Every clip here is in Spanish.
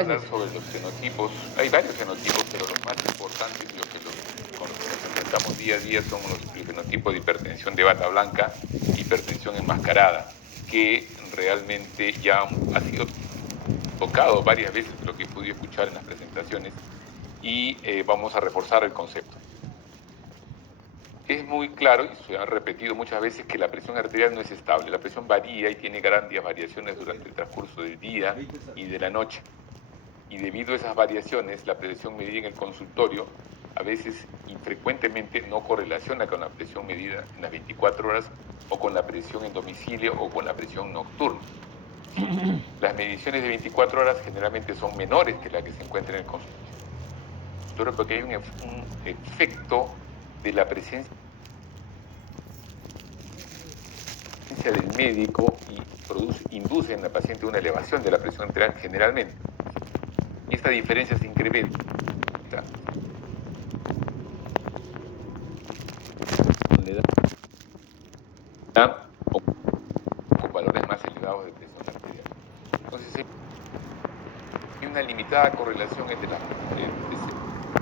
hablar sobre los fenotipos. Hay varios fenotipos, pero los más importantes, con los que nos enfrentamos día a día, son el fenotipo de hipertensión de bata blanca, hipertensión enmascarada, que realmente ya ha sido tocado varias veces, lo que he podido escuchar en las presentaciones, y vamos a reforzar el concepto. Es muy claro, y se ha repetido muchas veces, que la presión arterial no es estable. La presión varía y tiene grandes variaciones durante el transcurso del día y de la noche. Y debido a esas variaciones, la presión medida en el consultorio a veces infrecuentemente no correlaciona con la presión medida en las 24 horas o con la presión en domicilio o con la presión nocturna. ¿Sí? Las mediciones de 24 horas generalmente son menores que la que se encuentra en el consultorio porque hay un efecto de la presencia del médico y induce en la paciente una elevación de la presión arterial generalmente. Y esta diferencia se incrementa con valores más elevados de presión arterial. Entonces, hay una limitada correlación entre la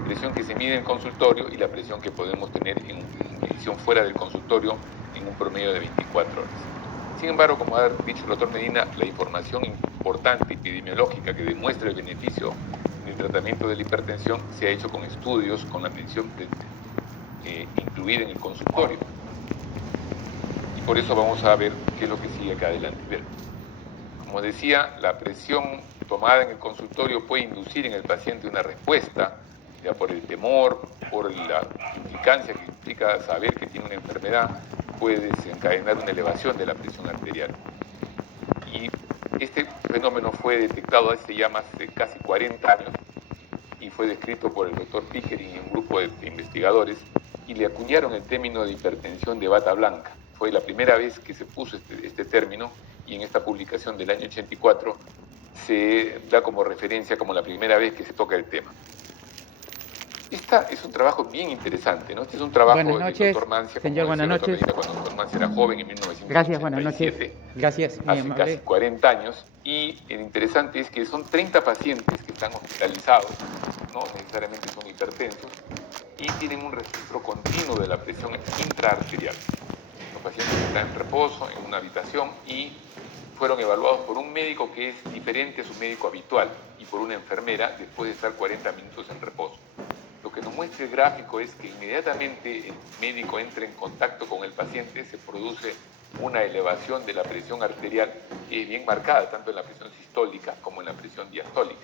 presión que se mide en el consultorio y la presión que podemos tener en medición fuera del consultorio en un promedio de 24 horas. Sin embargo, como ha dicho el doctor Medina, la información importante epidemiológica que demuestra el beneficio en el tratamiento de la hipertensión se ha hecho con estudios con la medición incluida en el consultorio. Y por eso vamos a ver qué es lo que sigue acá adelante. Como decía, la presión tomada en el consultorio puede inducir en el paciente una respuesta, ya por el temor, por la implicancia que implica saber que tiene una enfermedad, puede desencadenar una elevación de la presión arterial. Y este fenómeno fue detectado hace ya más de casi 40 años y fue descrito por el doctor Pickering y un grupo de investigadores y le acuñaron el término de hipertensión de bata blanca. Fue la primera vez que se puso este término y en esta publicación del año 84 se da como referencia como la primera vez que se toca el tema. Esta es un trabajo bien interesante, ¿no? Este es un trabajo del doctor Mancia, señor, buenas noches. Cuando el doctor Mancia era joven en 1987. Gracias, buenas noches. Gracias, muy hace amable. casi 40 años, y lo interesante es que son 30 pacientes que están hospitalizados, no necesariamente son hipertensos, y tienen un registro continuo de la presión intraarterial. Los pacientes están en reposo en una habitación y fueron evaluados por un médico que es diferente a su médico habitual y por una enfermera después de estar 40 minutos en reposo. Lo que nos muestra el gráfico es que inmediatamente el médico entra en contacto con el paciente, se produce una elevación de la presión arterial que es bien marcada tanto en la presión sistólica como en la presión diastólica.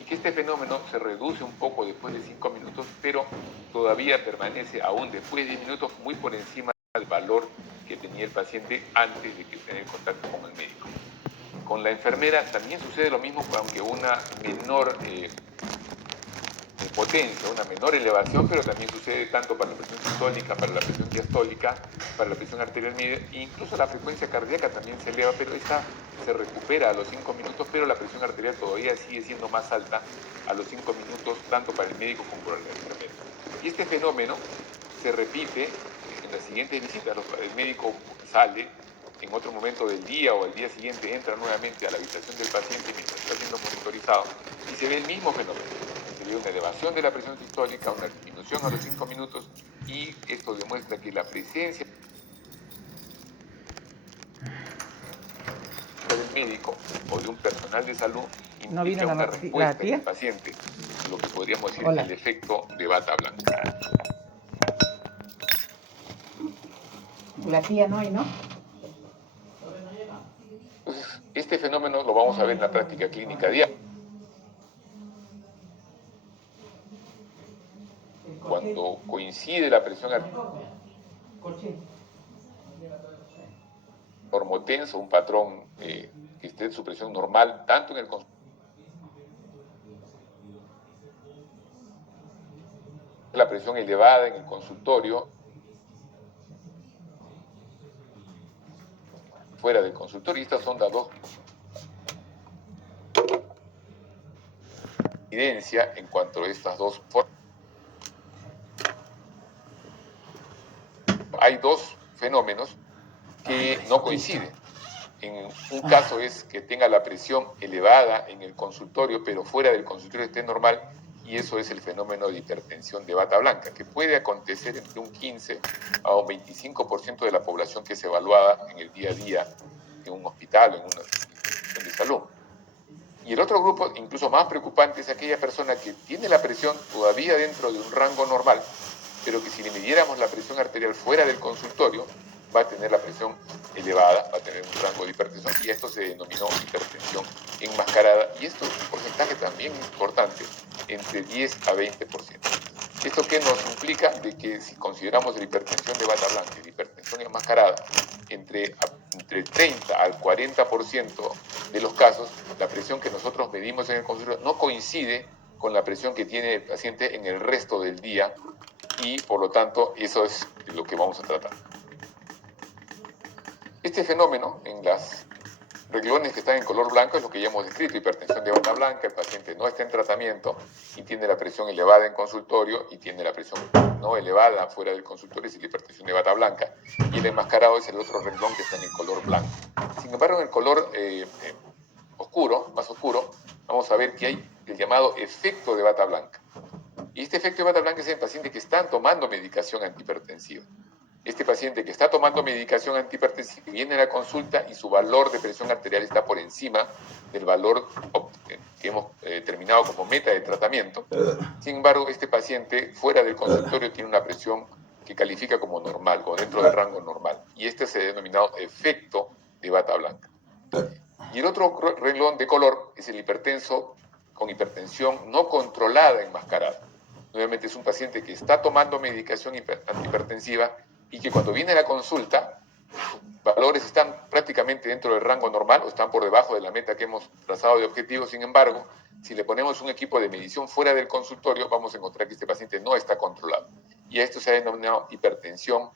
Y que este fenómeno se reduce un poco después de 5 minutos, pero todavía permanece aún después de 10 minutos muy por encima del valor que tenía el paciente antes de tener contacto con el médico. Con la enfermera también sucede lo mismo, aunque una menor potencia, una menor elevación, pero también sucede tanto para la presión sistólica, para la presión diastólica, para la presión arterial media, e incluso la frecuencia cardíaca también se eleva, pero esta se recupera a los 5 minutos, pero la presión arterial todavía sigue siendo más alta a los 5 minutos, tanto para el médico como para la enfermera. Y este fenómeno se repite en las siguientes visitas. El médico sale en otro momento del día o al día siguiente, entra nuevamente a la habitación del paciente mientras está siendo monitorizado y se ve el mismo fenómeno. Se ve una elevación de la presión sistólica, una disminución a los 5 minutos, y esto demuestra que la presencia del médico o de un personal de salud implica una respuesta en el paciente, lo que podríamos decir el efecto de bata blanca. La tía no hay, ¿no? Entonces, este fenómeno lo vamos a ver en la práctica clínica diaria. Cuando coincide la presión normotenso, un patrón que esté en su presión normal, tanto en el la presión elevada en el consultorio, fuera del consultorio, y estas son las dos evidencia en cuanto a estas dos formas. Hay dos fenómenos que no coinciden. En un caso es que tenga la presión elevada en el consultorio, pero fuera del consultorio esté normal, y eso es el fenómeno de hipertensión de bata blanca, que puede acontecer entre un 15 a un 25% de la población que es evaluada en el día a día en un hospital o en una institución de salud. Y el otro grupo, incluso más preocupante, es aquella persona que tiene la presión todavía dentro de un rango normal, pero que si le midiéramos la presión arterial fuera del consultorio, va a tener la presión elevada, va a tener un rango de hipertensión, y esto se denominó hipertensión enmascarada, y esto es un porcentaje también importante, entre 10 a 20%. ¿Esto qué nos implica? De que si consideramos la hipertensión de bata blanca y la hipertensión enmascarada, entre 30 al 40% de los casos, la presión que nosotros medimos en el consultorio no coincide con la presión que tiene el paciente en el resto del día, y por lo tanto eso es lo que vamos a tratar. Este fenómeno en las renglones que están en color blanco es lo que ya hemos descrito: hipertensión de bata blanca, el paciente no está en tratamiento y tiene la presión elevada en consultorio y tiene la presión no elevada fuera del consultorio, es la hipertensión de bata blanca, y el enmascarado es el otro renglón que está en el color blanco. Sin embargo, en el color oscuro, más oscuro, vamos a ver que hay el llamado efecto de bata blanca. Y este efecto de bata blanca es en pacientes que están tomando medicación antihipertensiva. Este paciente que está tomando medicación antihipertensiva viene a la consulta y su valor de presión arterial está por encima del valor que hemos determinado como meta de tratamiento. Sin embargo, este paciente fuera del consultorio tiene una presión que califica como normal o dentro del rango normal, y este se ha denominado efecto de bata blanca. Y el otro renglón de color es el hipertenso con hipertensión no controlada enmascarada. Nuevamente es un paciente que está tomando medicación antihipertensiva y que cuando viene a la consulta, sus valores están prácticamente dentro del rango normal o están por debajo de la meta que hemos trazado de objetivo. Sin embargo, si le ponemos un equipo de medición fuera del consultorio, vamos a encontrar que este paciente no está controlado. Y a esto se ha denominado hipertensión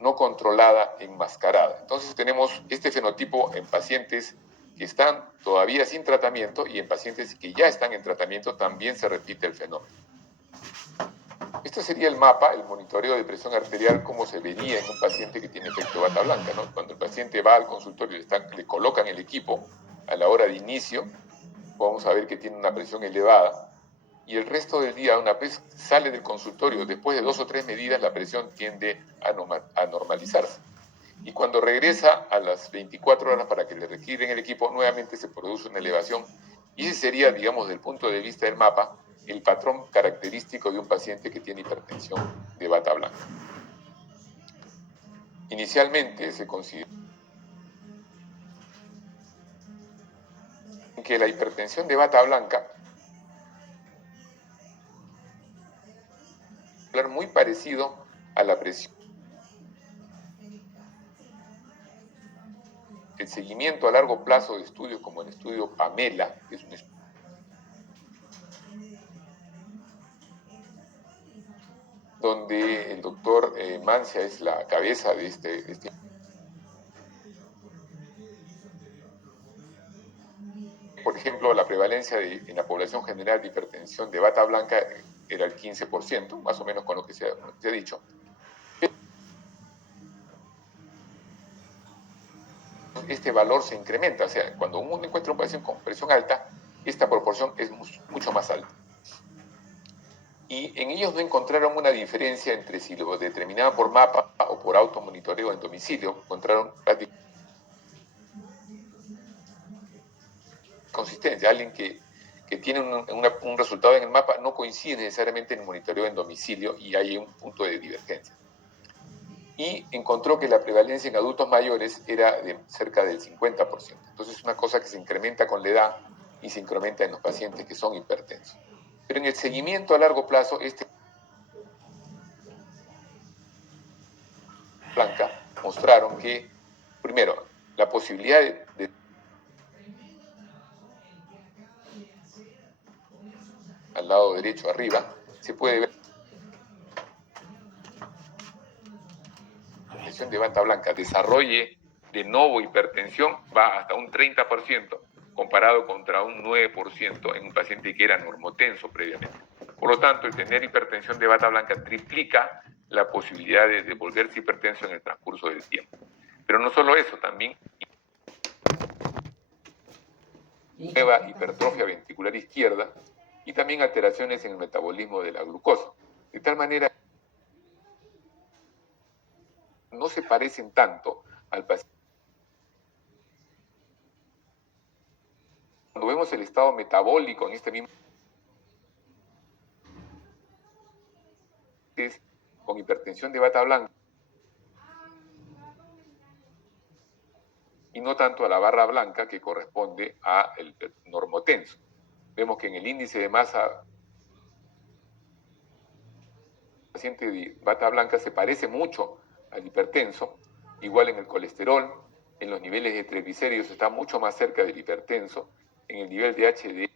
no controlada enmascarada. Entonces tenemos este fenotipo en pacientes que están todavía sin tratamiento, y en pacientes que ya están en tratamiento también se repite el fenómeno. Este sería el mapa, el monitoreo de presión arterial, como se vería en un paciente que tiene efecto bata blanca, ¿no? Cuando el paciente va al consultorio, le colocan el equipo a la hora de inicio, vamos a ver que tiene una presión elevada, y el resto del día, una vez sale del consultorio, después de 2 o 3 medidas, la presión tiende a normalizarse. Y cuando regresa a las 24 horas para que le retiren el equipo, nuevamente se produce una elevación, y ese sería, digamos, desde el punto de vista del mapa, el patrón característico de un paciente que tiene hipertensión de bata blanca. Inicialmente se considera que la hipertensión de bata blanca es muy parecido a la presión. El seguimiento a largo plazo de estudios como el estudio PAMELA, que es un estudio donde el doctor Mancia es la cabeza de este. Por ejemplo, la prevalencia en la población general de hipertensión de bata blanca era el 15%, más o menos con lo que se ha dicho. Este valor se incrementa, o sea, cuando uno encuentra un paciente con presión alta, esta proporción es mucho más alta. Y en ellos no encontraron una diferencia entre si lo determinaban por mapa o por automonitoreo en domicilio. Encontraron consistencia. Alguien que tiene un resultado en el mapa no coincide necesariamente en el monitoreo en domicilio, y hay un punto de divergencia. Y encontró que la prevalencia en adultos mayores era de cerca del 50%. Entonces es una cosa que se incrementa con la edad y se incrementa en los pacientes que son hipertensos. Pero en el seguimiento a largo plazo, blanca mostraron que, primero, la posibilidad de al lado derecho arriba, se puede ver de bata blanca desarrolle de nuevo hipertensión, va hasta un 30%, comparado contra un 9% en un paciente que era normotenso previamente. Por lo tanto, el tener hipertensión de bata blanca triplica la posibilidad de volverse hipertenso en el transcurso del tiempo. Pero no solo eso, también nueva hipertrofia ventricular izquierda y también alteraciones en el metabolismo de la glucosa. De tal manera, no se parecen tanto al paciente. Cuando vemos el estado metabólico en este mismo con hipertensión de bata blanca y no tanto a la barra blanca que corresponde al normotenso. Vemos que en el índice de masa paciente de bata blanca se parece mucho al hipertenso, igual en el colesterol, en los niveles de triglicéridos está mucho más cerca del hipertenso, en el nivel de HDL,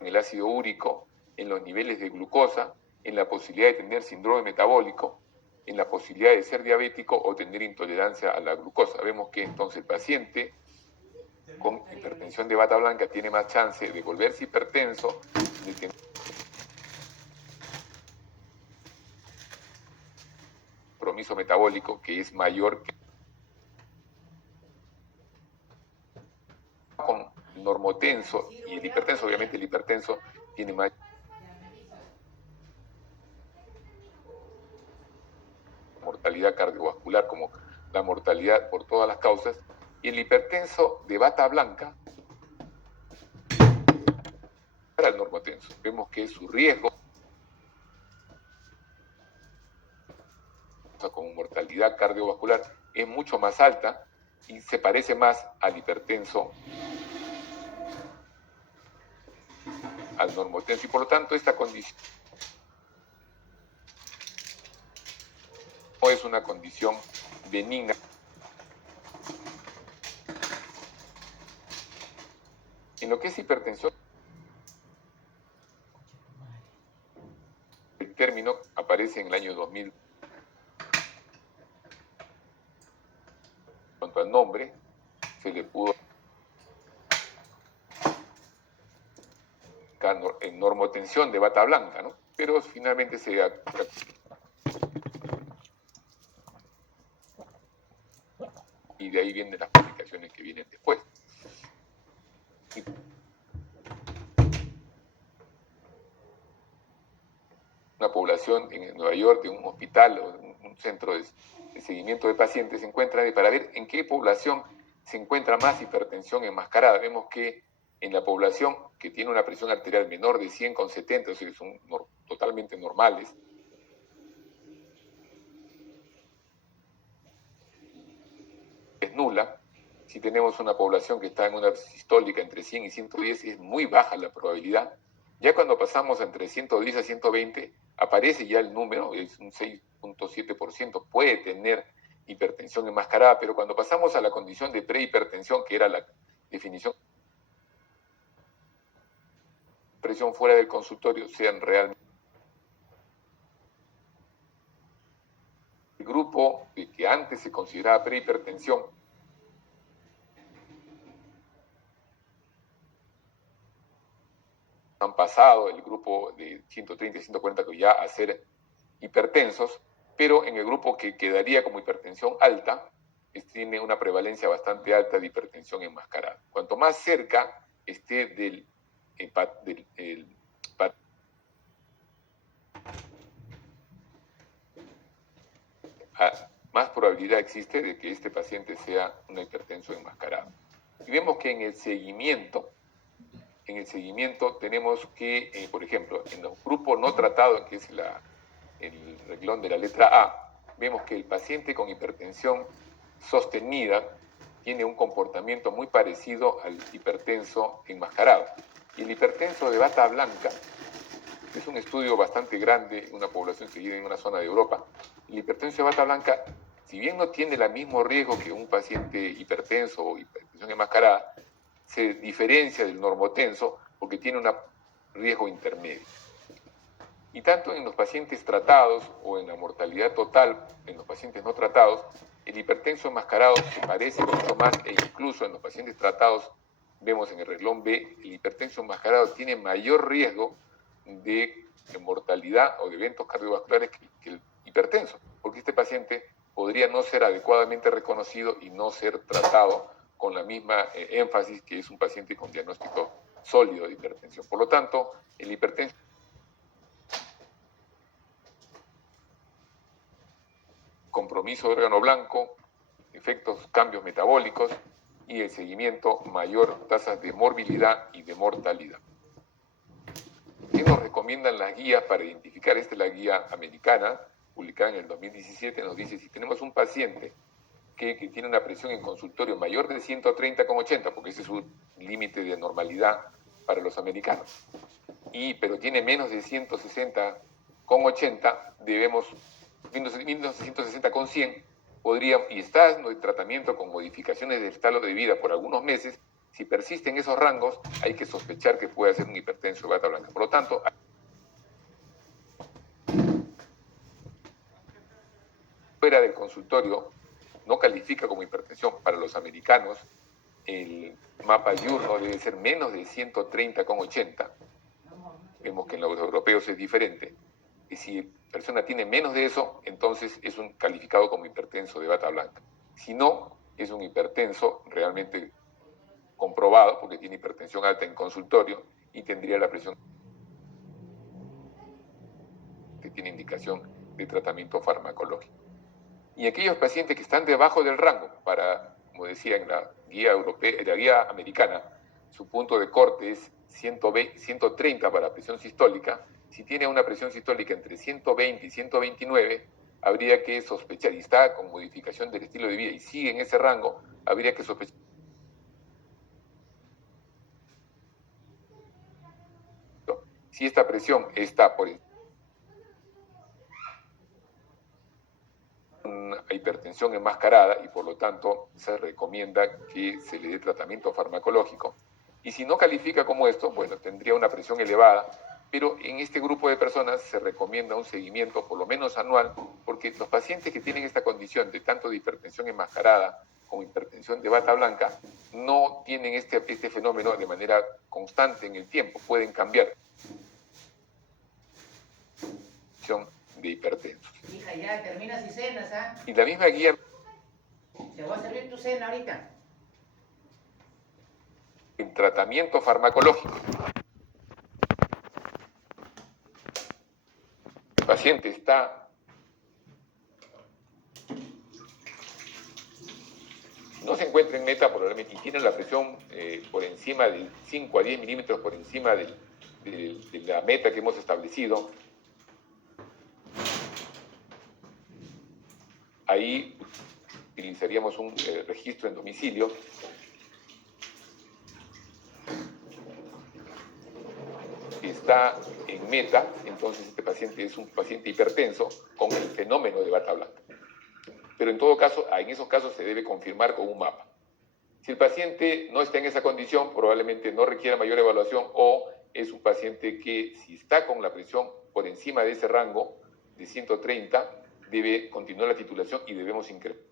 en el ácido úrico, en los niveles de glucosa, en la posibilidad de tener síndrome metabólico, en la posibilidad de ser diabético o tener intolerancia a la glucosa. Vemos que entonces el paciente con hipertensión de bata blanca tiene más chance de volverse hipertenso, de tener compromiso metabólico que es mayor que con el normotenso y el hipertenso. Obviamente el hipertenso tiene más mortalidad cardiovascular como la mortalidad por todas las causas, y el hipertenso de bata blanca para el normotenso. Vemos que su riesgo con mortalidad cardiovascular es mucho más alta y se parece más al hipertenso, al normotenso, y por lo tanto esta condición no es una condición benigna. En lo que es hipertensión, el término aparece en el año 2000. En cuanto al nombre, se le pudo en normotensión de bata blanca, ¿no? Pero finalmente y de ahí vienen las complicaciones que vienen después. Una población en Nueva York, de un hospital o un centro de seguimiento de pacientes, se encuentra para ver en qué población se encuentra más hipertensión enmascarada. Vemos que en la población que tiene una presión arterial menor de 100/70, o sea, que son totalmente normales, es nula. Si tenemos una población que está en una sistólica entre 100 y 110, es muy baja la probabilidad. Ya cuando pasamos entre 110 a 120, aparece ya el número, es un 6.7%, puede tener hipertensión enmascarada, pero cuando pasamos a la condición de prehipertensión, que era la definición, presión fuera del consultorio, sean realmente el grupo que antes se consideraba prehipertensión, han pasado el grupo de 130 y 140 ya a ser hipertensos, pero en el grupo que quedaría como hipertensión alta, tiene una prevalencia bastante alta de hipertensión enmascarada. Cuanto más cerca esté más probabilidad existe de que este paciente sea una hipertensión enmascarada. Y vemos que en el seguimiento tenemos que, por ejemplo, en los grupos no tratados, que es el reglón de la letra A, vemos que el paciente con hipertensión sostenida tiene un comportamiento muy parecido al hipertenso enmascarado. Y el hipertenso de bata blanca es un estudio bastante grande, una población que vive en una zona de Europa. El hipertenso de bata blanca, si bien no tiene el mismo riesgo que un paciente hipertenso o hipertensión enmascarada, se diferencia del normotenso porque tiene un riesgo intermedio. Y tanto en los pacientes tratados o en la mortalidad total en los pacientes no tratados, el hipertenso enmascarado se parece mucho más, e incluso en los pacientes tratados, vemos en el reglón B, el hipertenso enmascarado tiene mayor riesgo de mortalidad o de eventos cardiovasculares que el hipertenso, porque este paciente podría no ser adecuadamente reconocido y no ser tratado con la misma énfasis que es un paciente con diagnóstico sólido de hipertensión. Por lo tanto, el hipertenso compromiso de órgano blanco, efectos, cambios metabólicos y el seguimiento, mayor tasas de morbilidad y de mortalidad. ¿Qué nos recomiendan las guías para identificar? Esta es la guía americana, publicada en el 2017, nos dice si tenemos un paciente que tiene una presión en consultorio mayor de 130,80, porque ese es su límite de normalidad para los americanos, pero tiene menos de 160,80, debemos, menos de 160,100, y está en tratamiento con modificaciones del estilo de vida por algunos meses. Si persisten esos rangos, hay que sospechar que puede ser un hipertenso de bata blanca. Por lo tanto, fuera del consultorio, no califica como hipertensión. Para los americanos, el mapa diurno debe ser menos de 130,80. Vemos que en los europeos es diferente. Y si la persona tiene menos de eso, entonces es un calificado como hipertenso de bata blanca. Si no, es un hipertenso realmente comprobado, porque tiene hipertensión alta en consultorio y tendría la presión que tiene indicación de tratamiento farmacológico. Y aquellos pacientes que están debajo del rango, como decía en la guía europea, en la guía americana, su punto de corte es 130 para presión sistólica. Si tiene una presión sistólica entre 120 y 129, habría que sospechar, y está con modificación del estilo de vida y sigue en ese rango, habría que sospechar si esta presión está por una hipertensión enmascarada y por lo tanto se recomienda que se le dé tratamiento farmacológico. Y si no califica como esto, bueno, tendría una presión elevada, pero en este grupo de personas se recomienda un seguimiento por lo menos anual, porque los pacientes que tienen esta condición de tanto de hipertensión enmascarada como hipertensión de bata blanca no tienen este fenómeno de manera constante en el tiempo, pueden cambiar de hipertensos. Hija, ya terminas y cenas, ¿ah? Y la misma guía... Te voy a servir tu cena ahorita. En tratamiento farmacológico. El paciente está... no se encuentra en meta probablemente y tiene la presión por encima de 5 a 10 milímetros por encima de la meta que hemos establecido. Ahí utilizaríamos un registro en domicilio. Si está en meta, entonces este paciente es un paciente hipertenso con el fenómeno de bata blanca. Pero en todo caso, en esos casos se debe confirmar con un mapa. Si el paciente no está en esa condición, probablemente no requiera mayor evaluación o es un paciente que si está con la presión por encima de ese rango de 130, debe continuar la titulación y debemos incrementar.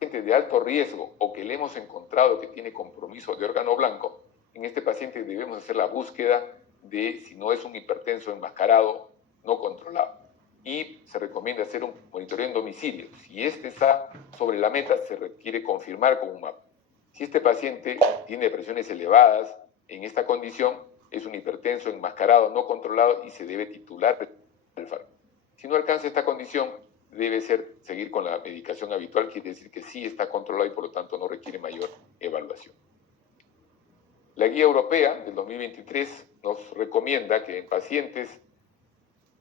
De alto riesgo o que le hemos encontrado que tiene compromiso de órgano blanco, en este paciente debemos hacer la búsqueda de si no es un hipertenso enmascarado, no controlado. Y se recomienda hacer un monitoreo en domicilio. Si este está sobre la meta, se requiere confirmar con un mapa. Si este paciente tiene presiones elevadas en esta condición, es un hipertenso enmascarado, no controlado y se debe titular el fármaco. Si no alcanza esta condición, debe seguir con la medicación habitual, quiere decir que sí está controlado y por lo tanto no requiere mayor evaluación. La guía europea del 2023 nos recomienda que en pacientes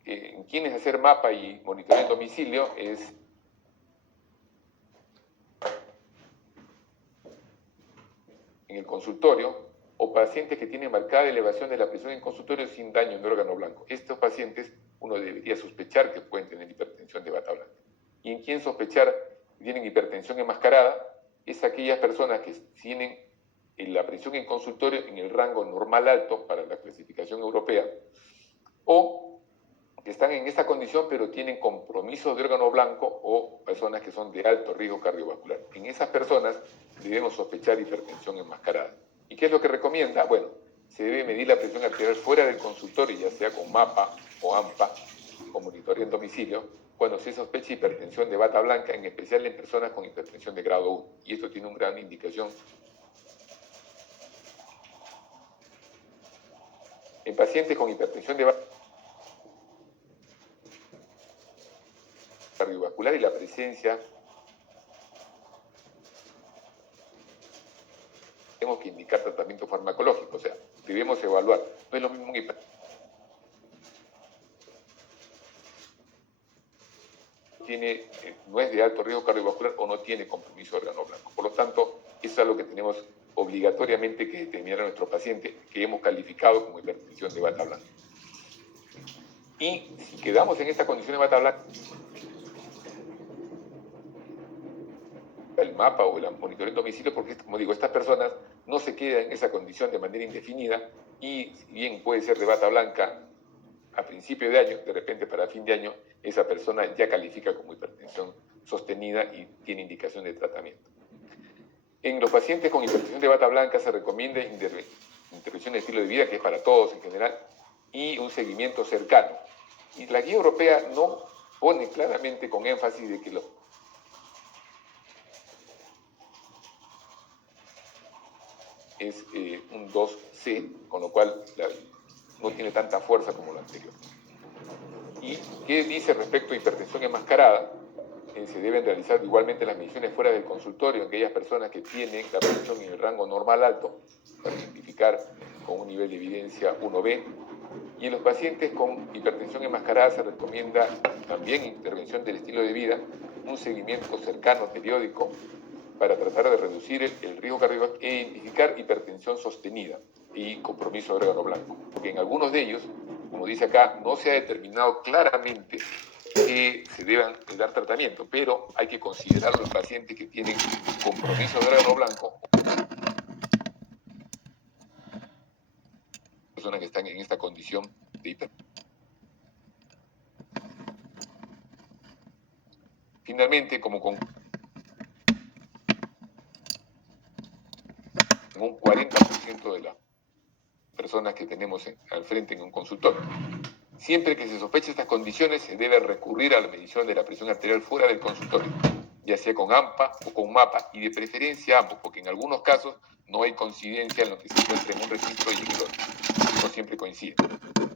en quienes hacer mapa y monitoreo en domicilio es en el consultorio o pacientes que tienen marcada elevación de la presión en consultorio sin daño en el órgano blanco. Estos pacientes uno debería sospechar que pueden tener hipertensión de bata blanca. Y en quien sospechar que tienen hipertensión enmascarada es aquellas personas que tienen la presión en consultorio en el rango normal alto para la clasificación europea o que están en esta condición pero tienen compromiso de órgano blanco o personas que son de alto riesgo cardiovascular. En esas personas debemos sospechar hipertensión enmascarada. ¿Y qué es lo que recomienda? Bueno, se debe medir la presión arterial fuera del consultorio, ya sea con mapa o AMPA, o monitoreo en domicilio, cuando se sospecha hipertensión de bata blanca, en especial en personas con hipertensión de grado 1. Y esto tiene una gran indicación. En pacientes con hipertensión de bata cardiovascular y la presencia, tenemos que indicar tratamiento farmacológico, o sea, debemos evaluar. No es lo mismo un no es de alto riesgo cardiovascular o no tiene compromiso de órgano blanco. Por lo tanto, eso es algo que tenemos obligatoriamente que determinar a nuestro paciente que hemos calificado como hipertensión de bata blanca. Y si quedamos en esta condición de bata blanca, el mapa o el monitoreo en domicilio, porque, como digo, estas personas no se quedan en esa condición de manera indefinida y si bien puede ser de bata blanca a principio de año, de repente para fin de año, esa persona ya califica como hipertensión sostenida y tiene indicación de tratamiento. En los pacientes con hipertensión de bata blanca se recomienda intervención de estilo de vida, que es para todos en general, y un seguimiento cercano. Y la guía europea no pone claramente con énfasis de que es un 2C, con lo cual no tiene tanta fuerza como lo anterior. ¿Y qué dice respecto a hipertensión enmascarada? Se deben realizar igualmente las mediciones fuera del consultorio en aquellas personas que tienen la presión en el rango normal alto, para identificar con un nivel de evidencia 1B. Y en los pacientes con hipertensión enmascarada se recomienda también intervención del estilo de vida, un seguimiento cercano, periódico, para tratar de reducir el riesgo cardiovascular e identificar hipertensión sostenida y compromiso de órgano blanco. Porque en algunos de ellos, como dice acá, no se ha determinado claramente que se deban dar tratamiento, pero hay que considerar a los pacientes que tienen compromiso de órgano blanco, personas que están en esta condición de hipertensión. Finalmente, como con un 40% de las personas que tenemos al frente en un consultorio. Siempre que se sospeche estas condiciones, se debe recurrir a la medición de la presión arterial fuera del consultorio, ya sea con AMPA o con MAPA, y de preferencia ambos, porque en algunos casos no hay coincidencia en lo que se encuentra en un registro y en el otro. No siempre coincide.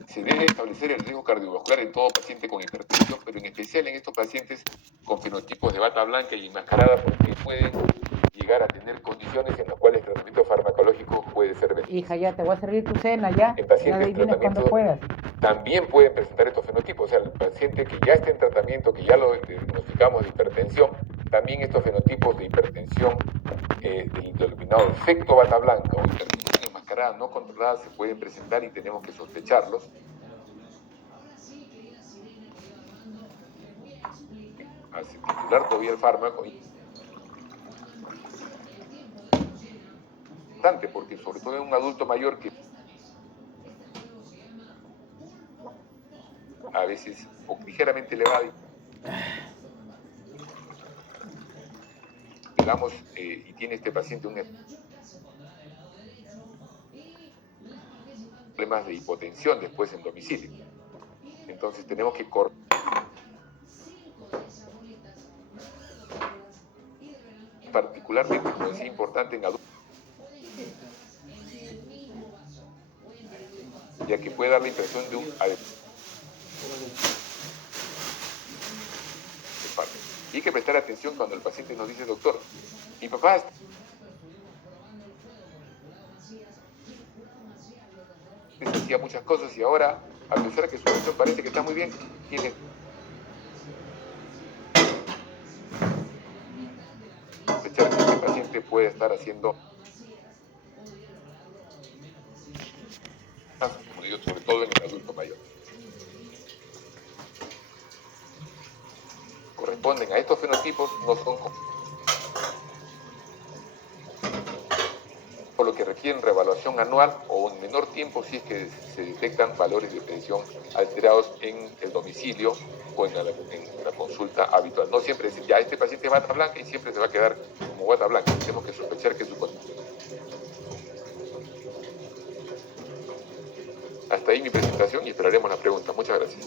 Se debe establecer el riesgo cardiovascular en todo paciente con hipertensión, pero en especial en estos pacientes con fenotipos de bata blanca y enmascarada, porque pueden llegar a tener condiciones en las cuales el tratamiento farmacológico puede ser beneficioso. Hija, ya te voy a servir tu cena, ya. En pacientes Ya de ahí vienes cuando puedas. también pueden presentar estos fenotipos, o sea, el paciente que ya está en tratamiento, que ya lo diagnosticamos de hipertensión, también estos fenotipos de hipertensión del denominado efecto bata blanca o hipertensión enmascarada no controlada se pueden presentar y tenemos que sospecharlos. Al titular todavía el fármaco, importante porque sobre todo en un adulto mayor que a veces o ligeramente elevado, digamos, y tiene este paciente problemas de hipotensión después en domicilio. Entonces tenemos que particularmente, como es importante en adultos, ya que puede dar la impresión de un y hay que prestar atención cuando el paciente nos dice: doctor, mi papá hacía muchas cosas y ahora, a pesar de que su presión parece que está muy bien, tiene sospechar que este paciente puede estar haciendo, como digo, sobre todo en el adulto mayor. Corresponden a estos fenotipos, no son por lo que requieren reevaluación anual o en menor tiempo si es que se detectan valores de presión alterados en el domicilio o en la consulta habitual. No siempre decir, ya este paciente es bata blanca y siempre se va a quedar como bata blanca. Tenemos que sospechar que su condición Hasta ahí mi presentación y esperaremos la pregunta. Muchas gracias.